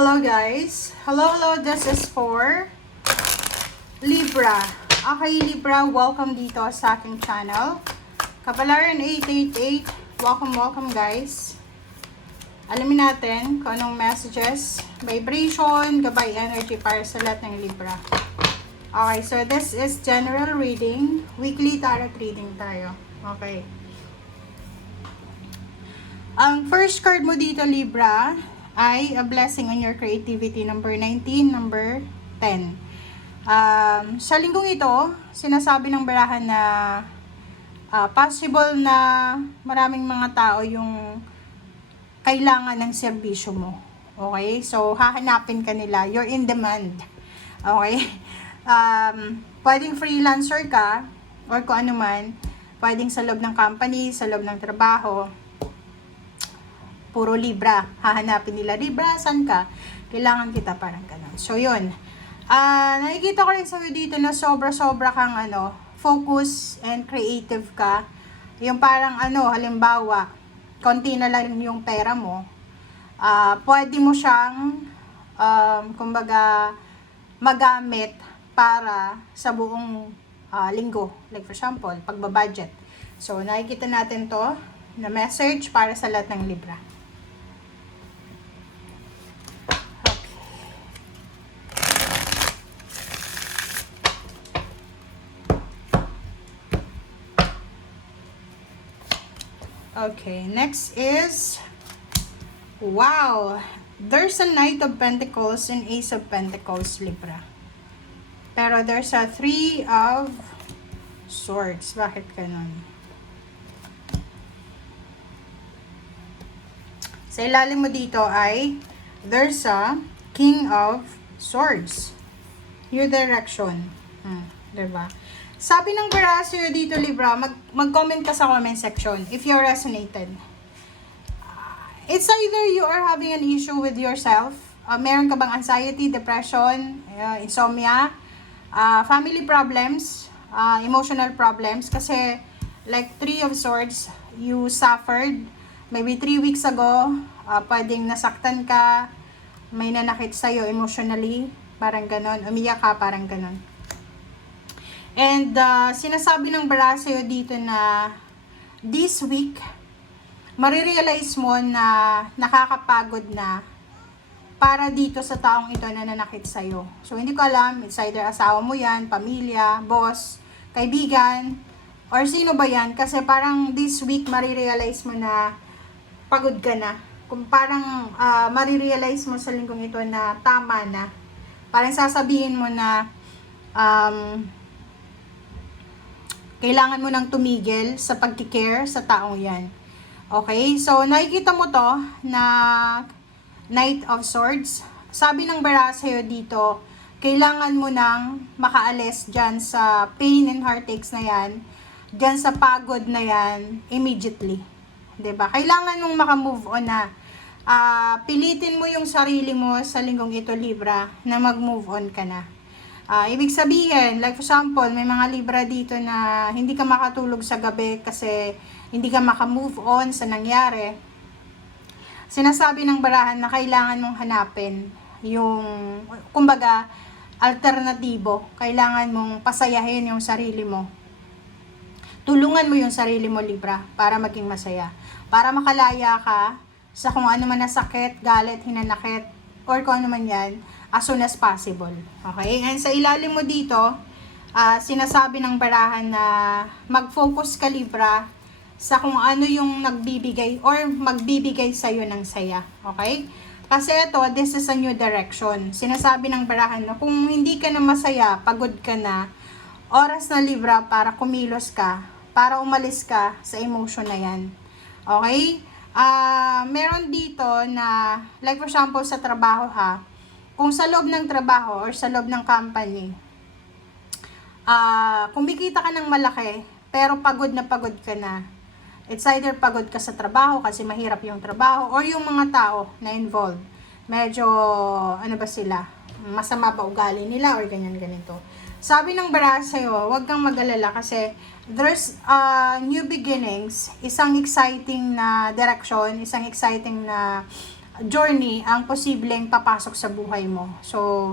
Hello guys. Hello, this is for Libra. Okay Libra, welcome dito sa aking channel. Kapalaran 888, welcome guys. Alamin natin kung anong messages, vibration, gabay energy para sa lahat ng Libra. Okay, so this is general reading, weekly tarot reading tayo. Okay. Ang first card mo dito Libra ay a blessing on your creativity, number 19, number 10. Sa linggong ito, sinasabi ng barahan na possible na maraming mga tao yung kailangan ng serbisyo mo. Okay? So, hahanapin ka nila. You're in demand. Okay? Pwedeng freelancer ka or kung ano man. Pwedeng sa loob ng company, sa loob ng trabaho. Puro Libra. Hahanapin nila, Libra, saan ka? Kailangan kita, parang ganun. So, yun. Nakikita ko rin sa dito na sobra-sobra kang focus and creative ka. Yung parang halimbawa, konti na lang yung pera mo. Pwede mo siyang, kumbaga, magamit para sa buong linggo. Like for example, pagbabudget. So, nakikita natin to na message para sa lahat ng Libra. Okay, next is, wow, there's a Knight of Pentacles and Ace of Pentacles, Libra. Pero there's a Three of Swords. Bakit ganun? Sa ilalim mo dito ay, there's a King of Swords. Your direction. Diba? Sabi ng baraso dito, Libra, mag-comment ka sa comment section if you resonated. It's either you are having an issue with yourself, meron ka bang anxiety, depression, insomnia, family problems, emotional problems, kasi like Three of Swords, you suffered, maybe 3 weeks ago, pwedeng nasaktan ka, may nanakit sa'yo emotionally, parang ganon, umiyak ka, parang ganon. And sinasabi ng baraso dito na this week, marirealize mo na nakakapagod na para dito sa taong ito na nanakit sa'yo. So, hindi ko alam, it's either asawa mo yan, pamilya, boss, kaibigan, or sino ba yan? Kasi parang this week, marirealize mo na pagod ka na. Kung parang marirealize mo sa linggong ito na tama na. Parang sasabihin mo na kailangan mo nang tumigil sa pagkikare sa taong yan. Okay? So, nakikita mo to na Knight of Swords. Sabi ng baraso dito, kailangan mo nang makaalis dyan sa pain and heartaches na yan, dyan sa pagod na yan, immediately. 'Di ba? Kailangan mong makamove on na. Pilitin mo yung sarili mo sa linggong ito, Libra, na mag-move on ka na. Ibig sabihin, like for example, may mga Libra dito na hindi ka makatulog sa gabi kasi hindi ka makamove on sa nangyari. Sinasabi ng barahan na kailangan mong hanapin yung, kumbaga, alternatibo. Kailangan mong pasayahin yung sarili mo. Tulungan mo yung sarili mo, Libra, para maging masaya. Para makalaya ka sa kung ano man na sakit, galit, hinanakit, or kung ano man yan, as soon as possible. Okay? And sa ilalim mo dito, sinasabi ng barahan na mag-focus ka, Libra, sa kung ano yung nagbibigay or magbibigay sa'yo ng saya. Okay? Kasi ito, this is a new direction. Sinasabi ng barahan na kung hindi ka na masaya, pagod ka na, oras na, Libra, para kumilos ka, para umalis ka sa emotion na yan. Okay? Meron dito na, like for example, sa trabaho kung sa loob ng trabaho or sa loob ng company, kumikita ka ng malaki, pero pagod ka na. It's either pagod ka sa trabaho kasi mahirap yung trabaho, or yung mga tao na involved. Medyo, sila? Masama ba ugali nila or ganyan-ganito. Sabi ng baraha sa'yo, huwag kang mag-alala kasi there's new beginnings, isang exciting na direction, isang exciting na journey ang posibleng papasok sa buhay mo. So,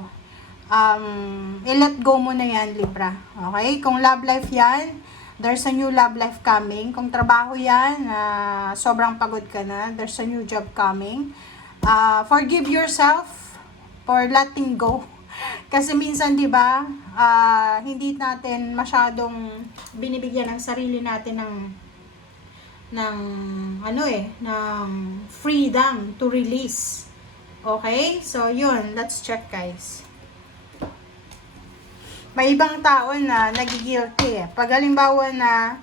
i-let go mo na yan, Libra. Okay? Kung love life yan, there's a new love life coming. Kung trabaho yan, sobrang pagod ka na, there's a new job coming. Forgive yourself for letting go. Kasi minsan, di ba, hindi natin masyadong binibigyan ng sarili natin ng freedom to release. Okay? So, yun. Let's check, guys. May ibang tao na nagigilty eh. Pag halimbawa na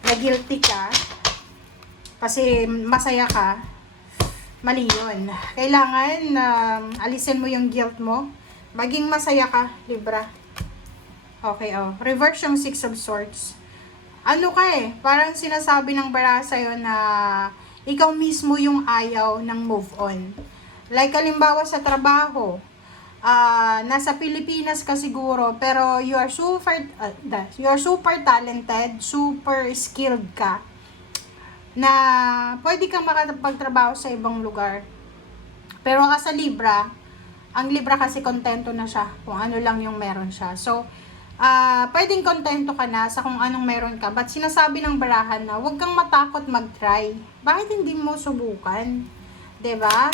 nagilty ka kasi masaya ka, mali yun. Kailangan alisin mo yung guilt mo. Maging masaya ka, Libra. Okay, reverse yung 6 of Swords. Ano ka eh, parang sinasabi ng bara sa'yo na ikaw mismo yung ayaw ng move on. Like, halimbawa sa trabaho, nasa Pilipinas ka siguro, pero you are super talented, super skilled ka, na pwede kang makapagtrabaho sa ibang lugar. Pero as a Libra, ang Libra kasi kontento na siya kung ano lang yung meron siya. So, pwedeng kontento ka na sa kung anong meron ka. But sinasabi ng barahan na huwag kang matakot mag-try. Bakit hindi mo subukan? 'Di ba?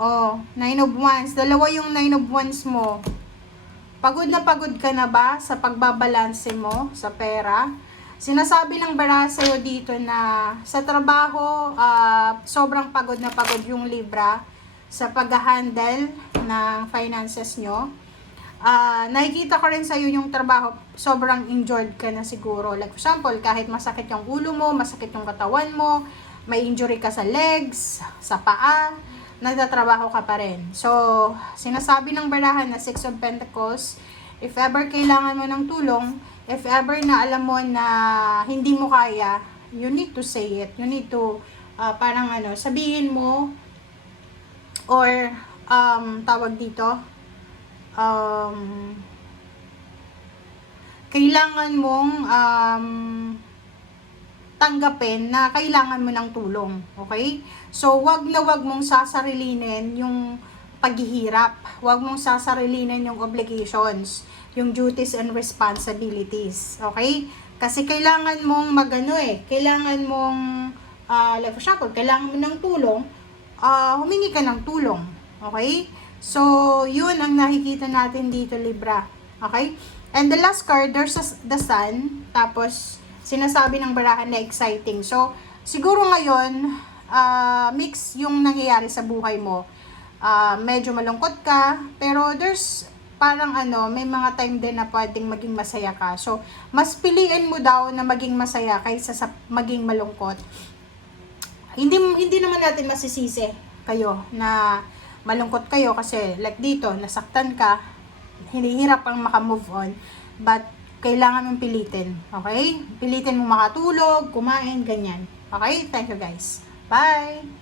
Oh, 9 of Wands. Dalawa yung 9 of Wands mo. Pagod na pagod ka na ba sa pagbabalanse mo sa pera? Sinasabi ng barahan sa'yo dito na sa trabaho, sobrang pagod na pagod yung Libra sa pag-handle ng finances nyo. Nakikita ko rin sa'yo yung trabaho, sobrang enjoyed ka na siguro. Like for example, kahit masakit yung ulo mo, masakit yung katawan mo, may injury ka sa legs, sa paa, nagtatrabaho ka pa rin. So, sinasabi ng barahan na 6 of Pentacles, if ever kailangan mo ng tulong, if ever na alam mo na hindi mo kaya, you need to say it. You need to, sabihin mo, or, tawag dito, kailangan mong tanggapin na kailangan mo ng tulong. Okay? So, wag na wag mong sasarilinin yung paghihirap. Wag mong sasarilinin yung obligations, yung duties and responsibilities. Okay? Kasi kailangan mong kailangan mong, like for example, kailangan mo ng tulong, humingi ka ng tulong. Okay? So, yun ang nakikita natin dito, Libra. Okay? And the last card, there's the Sun. Tapos, sinasabi ng barahan na exciting. So, siguro ngayon, mix yung nangyayari sa buhay mo. Medyo malungkot ka, pero there's parang may mga time din na pwedeng maging masaya ka. So, mas piliin mo daw na maging masaya kaysa sa maging malungkot. Hindi naman natin masisisi kayo na malungkot kayo kasi like dito, nasaktan ka, hinihirap kang makamove on, but kailangan mong pilitin, okay? Pilitin mo makatulog, kumain, ganyan. Okay? Thank you guys. Bye!